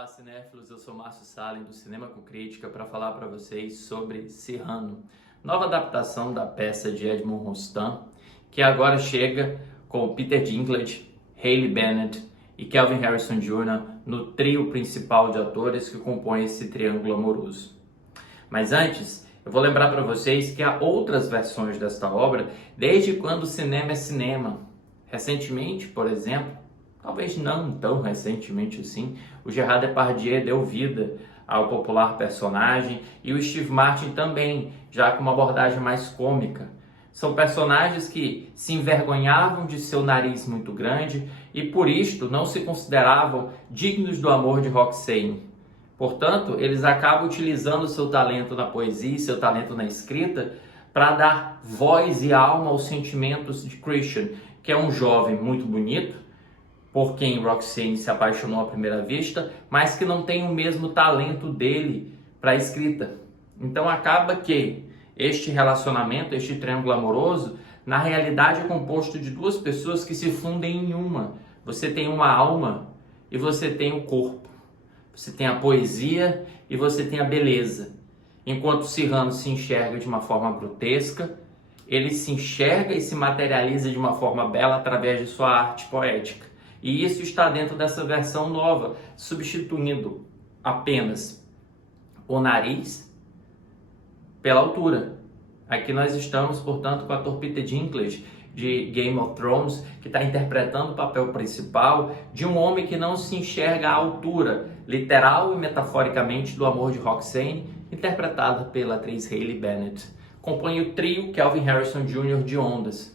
Olá, cinéfilos, eu sou Márcio Salem do Cinema com Crítica para falar para vocês sobre Cyrano, nova adaptação da peça de Edmond Rostand, que agora chega com Peter Dinklage, Hayley Bennett e Kelvin Harrison Jr. no trio principal de atores que compõe esse triângulo amoroso. Mas antes, eu vou lembrar para vocês que há outras versões desta obra desde quando o cinema é cinema. Recentemente, por exemplo, talvez não tão recentemente assim, o Gerard Depardieu deu vida ao popular personagem e o Steve Martin também, já com uma abordagem mais cômica. São personagens que se envergonhavam de seu nariz muito grande e por isto não se consideravam dignos do amor de Roxane. Portanto, eles acabam utilizando seu talento na poesia, seu talento na escrita, para dar voz e alma aos sentimentos de Christian, que é um jovem muito bonito, por quem Roxane se apaixonou à primeira vista, mas que não tem o mesmo talento dele para a escrita. Então acaba que este relacionamento, este triângulo amoroso, na realidade é composto de duas pessoas que se fundem em uma. Você tem uma alma e você tem o corpo. Você tem a poesia e você tem a beleza. Enquanto Cyrano se enxerga de uma forma grotesca, ele se enxerga e se materializa de uma forma bela através de sua arte poética. E isso está dentro dessa versão nova, substituindo apenas o nariz pela altura. Aqui nós estamos, portanto, com o ator Peter Dinklage, de Game of Thrones, que está interpretando o papel principal de um homem que não se enxerga à altura, literal e metaforicamente, do amor de Roxane, interpretada pela atriz Hayley Bennett. Compõe o trio Kelvin Harrison Jr. de Ondas.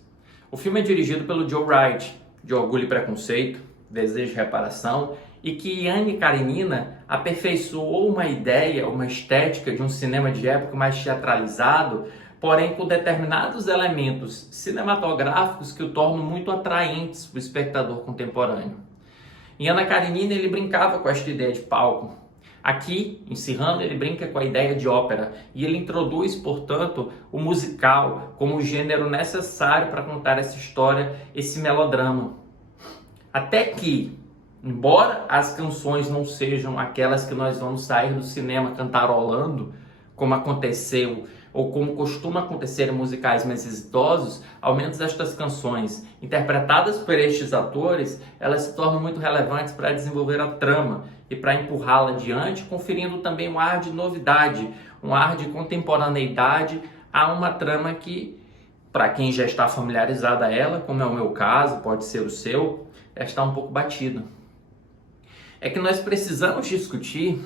O filme é dirigido pelo Joe Wright, de Orgulho e Preconceito, Desejo de Reparação, e que Anne Karenina aperfeiçoou uma ideia, uma estética de um cinema de época mais teatralizado, porém com determinados elementos cinematográficos que o tornam muito atraentes para o espectador contemporâneo. Em Anne Karenina ele brincava com esta ideia de palco. Aqui, em Cyrano, ele brinca com a ideia de ópera e ele introduz, portanto, o musical como o gênero necessário para contar essa história, esse melodrama. Até que, embora as canções não sejam aquelas que nós vamos sair do cinema cantarolando, como aconteceu ou como costuma acontecer em musicais mais exitosos, ao menos estas canções, interpretadas por estes atores, elas se tornam muito relevantes para desenvolver a trama e para empurrá-la adiante, conferindo também um ar de novidade, um ar de contemporaneidade a uma trama que, para quem já está familiarizado a ela, como é o meu caso, pode ser o seu, está um pouco batido. É que nós precisamos discutir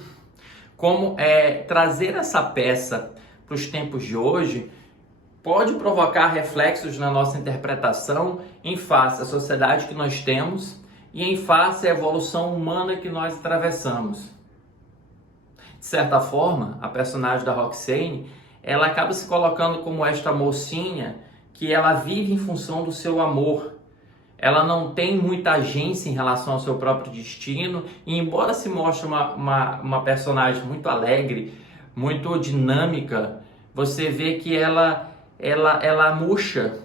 como trazer essa peça para os tempos de hoje pode provocar reflexos na nossa interpretação em face à sociedade que nós temos e em face à evolução humana que nós atravessamos. De certa forma, a personagem da Roxane, ela acaba se colocando como esta mocinha que ela vive em função do seu amor. Ela não tem muita agência em relação ao seu próprio destino e embora se mostre uma personagem muito alegre, muito dinâmica, você vê que ela murcha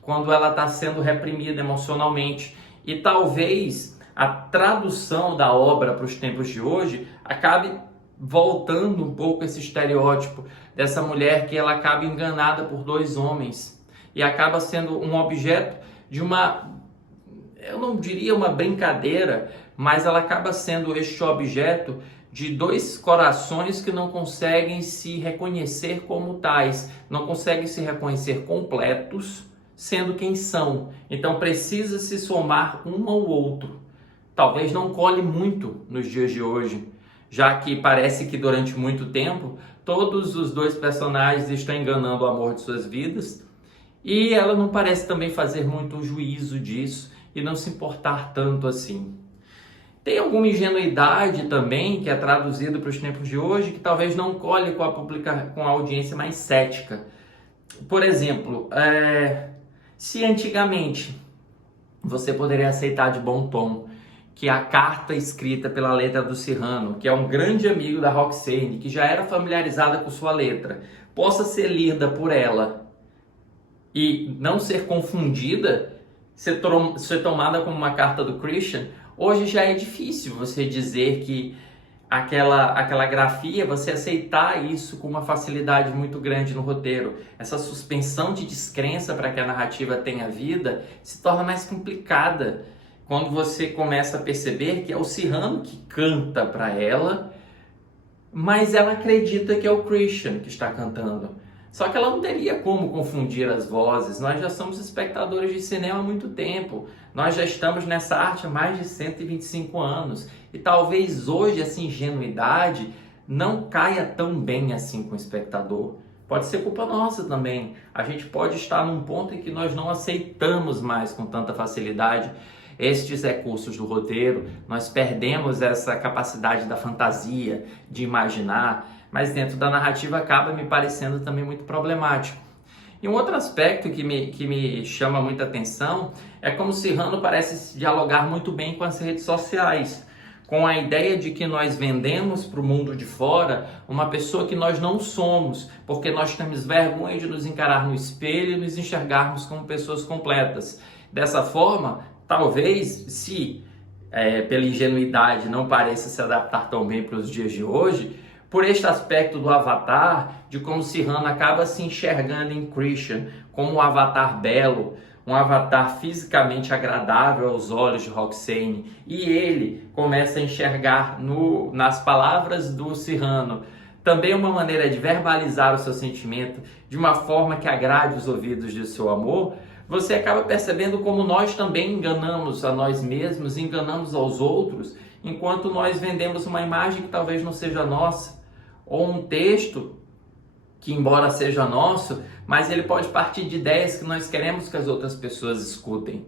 quando ela está sendo reprimida emocionalmente. E talvez a tradução da obra para os tempos de hoje acabe voltando um pouco esse estereótipo dessa mulher que ela acaba enganada por dois homens e acaba sendo um objeto de uma, eu não diria uma brincadeira, mas ela acaba sendo este objeto de dois corações que não conseguem se reconhecer como tais, não conseguem se reconhecer completos, sendo quem são. Então precisa se somar um ao outro. Talvez não cole muito nos dias de hoje, já que parece que durante muito tempo todos os dois personagens estão enganando o amor de suas vidas e ela não parece também fazer muito juízo disso e não se importar tanto assim. Tem alguma ingenuidade também que é traduzida para os tempos de hoje que talvez não colhe com a audiência mais cética. Por exemplo, se antigamente você poderia aceitar de bom tom que a carta escrita pela letra do Cyrano, que é um grande amigo da Roxane, que já era familiarizada com sua letra, possa ser lida por ela e não ser confundida, ser tomada como uma carta do Christian, Hoje já é difícil você dizer que aquela grafia, você aceitar isso com uma facilidade muito grande no roteiro. Essa suspensão de descrença para que a narrativa tenha vida se torna mais complicada quando você começa a perceber que é o Cyrano que canta para ela, mas ela acredita que é o Christian que está cantando. Só que ela não teria como confundir as vozes. Nós já somos espectadores de cinema há muito tempo. Nós já estamos nessa arte há mais de 125 anos. E talvez hoje essa ingenuidade não caia tão bem assim com o espectador. Pode ser culpa nossa também. A gente pode estar num ponto em que nós não aceitamos mais com tanta facilidade estes recursos do roteiro. Nós perdemos essa capacidade da fantasia, de imaginar, mas dentro da narrativa acaba me parecendo também muito problemático. E um outro aspecto que me chama muita atenção é como Cyrano parece dialogar muito bem com as redes sociais, com a ideia de que nós vendemos para o mundo de fora uma pessoa que nós não somos, porque nós temos vergonha de nos encarar no espelho e nos enxergarmos como pessoas completas. Dessa forma, talvez, se pela ingenuidade não pareça se adaptar tão bem para os dias de hoje, por este aspecto do avatar, de como Cyrano acaba se enxergando em Christian como um avatar belo, um avatar fisicamente agradável aos olhos de Roxane, e ele começa a enxergar nas palavras do Cyrano também uma maneira de verbalizar o seu sentimento de uma forma que agrade os ouvidos de seu amor. Você acaba percebendo como nós também enganamos a nós mesmos, enganamos aos outros, enquanto nós vendemos uma imagem que talvez não seja nossa, ou um texto que, embora seja nosso, mas ele pode partir de ideias que nós queremos que as outras pessoas escutem,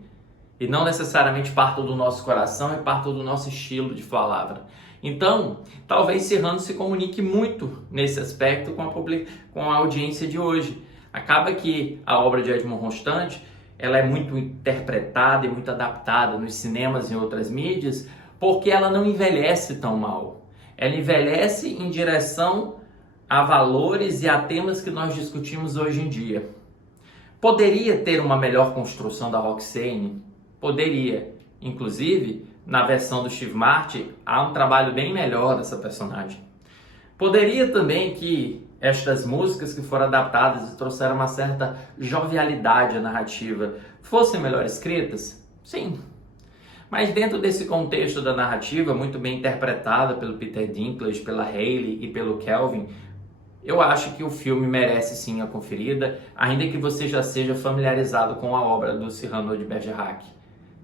e não necessariamente partam do nosso coração e partam do nosso estilo de palavra. Então, talvez Cyrano se comunique muito nesse aspecto com a audiência de hoje. Acaba que a obra de Edmond Rostand, ela é muito interpretada e muito adaptada nos cinemas e em outras mídias, porque ela não envelhece tão mal. Ela envelhece em direção a valores e a temas que nós discutimos hoje em dia. Poderia ter uma melhor construção da Roxane? Poderia. Inclusive, na versão do Steve Martin, há um trabalho bem melhor dessa personagem. Poderia também que estas músicas que foram adaptadas e trouxeram uma certa jovialidade à narrativa fossem melhor escritas? Sim. Mas dentro desse contexto da narrativa, muito bem interpretada pelo Peter Dinklage, pela Hayley e pelo Kelvin, eu acho que o filme merece sim a conferida, ainda que você já seja familiarizado com a obra do Cyrano de Bergerac.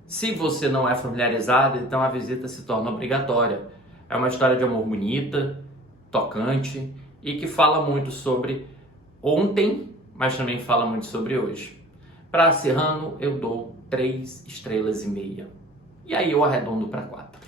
Se você não é familiarizado, então a visita se torna obrigatória. É uma história de amor bonita, tocante e que fala muito sobre ontem, mas também fala muito sobre hoje. Para Cyrano, eu dou 3,5 estrelas. E aí eu arredondo para 4.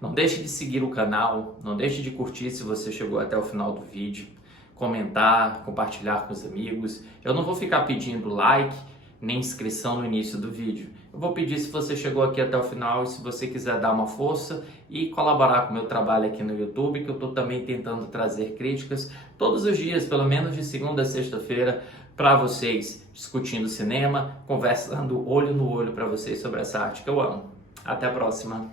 Não deixe de seguir o canal, não deixe de curtir se você chegou até o final do vídeo, comentar, compartilhar com os amigos. Eu não vou ficar pedindo like nem inscrição no início do vídeo. Eu vou pedir se você chegou aqui até o final e se você quiser dar uma força e colaborar com o meu trabalho aqui no YouTube, que eu estou também tentando trazer críticas todos os dias, pelo menos de segunda a sexta-feira, para vocês, discutindo cinema, conversando olho no olho para vocês sobre essa arte que eu amo. Até a próxima!